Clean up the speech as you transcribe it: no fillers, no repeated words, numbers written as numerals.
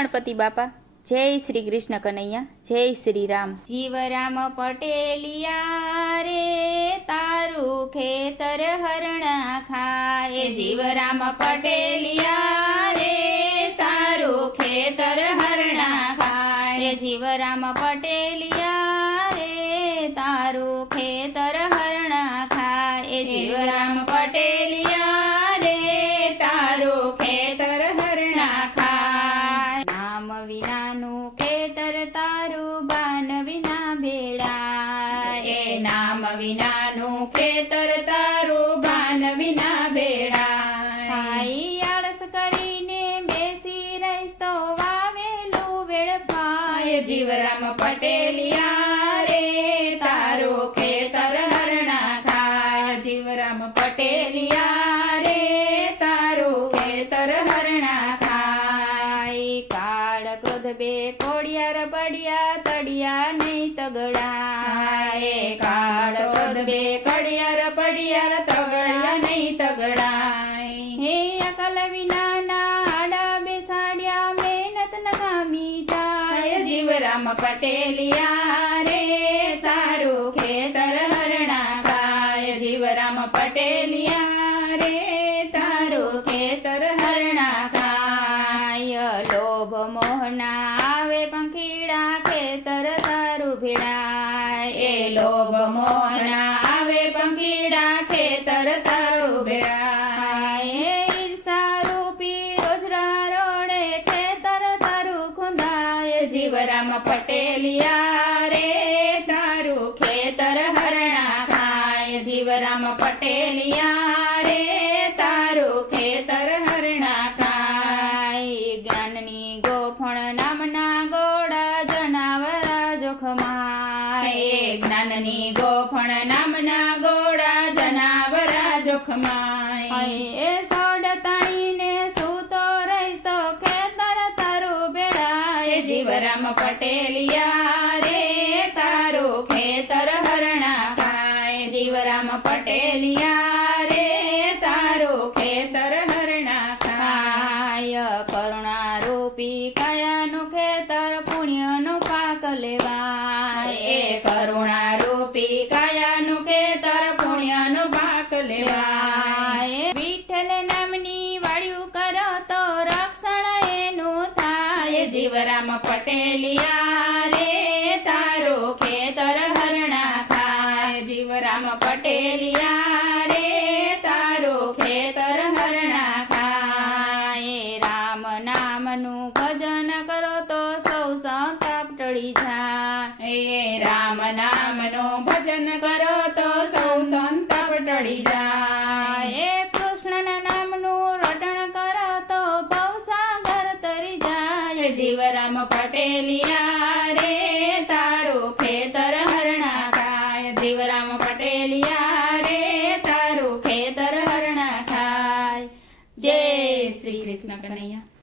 ગણપતિ બાપા, જય શ્રી કૃષ્ણ કનૈયા, જય શ્રી રામ। જીવરામ પટેલિયા રે તારું ખેતર હરણા ખાય, જીવરામ પટેલિયા રે તારું ખેતર હરણા ખાય, જીવરામ પટેલિયા રે તારું ખેતર હરણા ખાય, જીવરામ પટેલિયા રે તારું ખેતર હરણા ખાય। નામ વિનાનું ખેતર તારું બાન વિના ભેળાય, નામ વિનાનું ખેતર તારું બાન વિના ભેળાય। આળસ કરીને બેસી રહીશ તો વાવેલું વેડફાય, જીવરામ પટેલિયા રે તારું ખેતર હરણા ખાય, જીવરામ પટેલિયા રે તારું ખેતર હરણા ખાય। કાળ ક્રોધ બે કોડિયાર પડ્યા તડિયા નહીં તગડાય, કાળ ક્રોધ બે કડિયાર પડ્યા તગડ્યા નહીં તગડાય। હે અકલ વિનાના આડા બેસાડ્યા મહેનત નકામી જાય, જીવરામ પટેલિયા રે તારું ખેતર હરણા ખાય, જીવરામ પટેલિયા રે તારું ખેતર હરણા ખાય। લોભ મોહના આવે પંખીડા ખેતર તારું ભેળાય, લોભ મોહના આવે પંખીડા ખેતર તારું ભેળાય। ઈર્ષા રૂપી રોજરા રોડે ખેતર તારું ખુંદાય, જીવરામ પટેલિયા રે તારું ખેતર હરણા ખાય, જીવરામ પટેલિયા રે તારું ખેતર હરણા ખાય। જ્ઞાનની ગોફણ નામના ગોળા જનાવરા જોખમાય, જ્ઞાનની ગોફણ નામના ગોળા જનાવરા જોખમાય। એ સોડ તાણીને સૂતો રહીશ તો ખેતર તારું ભેળાય, જીવરામ પટેલિયા રે તારું ખેતર હરણા ખાય, જીવરામ પટેલિયા રે તારું ખેતર હરણા ખાય। કરુણા રૂપી કાયાનું ખેતર પુણ્યનું પાક લેવાય, કરુણા રૂપી કાયાનું ખેતર પુણ્યનું પાક લેવાય। વિઠ્ઠલ નામની વાળ્યું કરો તો રક્ષણ એનું થાય, જીવરામ પટેલિયા રે તારું ખેતર હરણા ખાય, જીવરામ પટેલિયા રે તારું ખેતર હરણા ખાય। રામ નામનું ભજન કરો તો સૌ સંતાપ ટળી જાય, રામ નામનું ભજન કરો તો સૌ સંતાપ ટળી જાય। કૃષ્ણના નામનું રટણ કરો તો ભવસાગર તરી જાય, જીવરામ પટેલિયા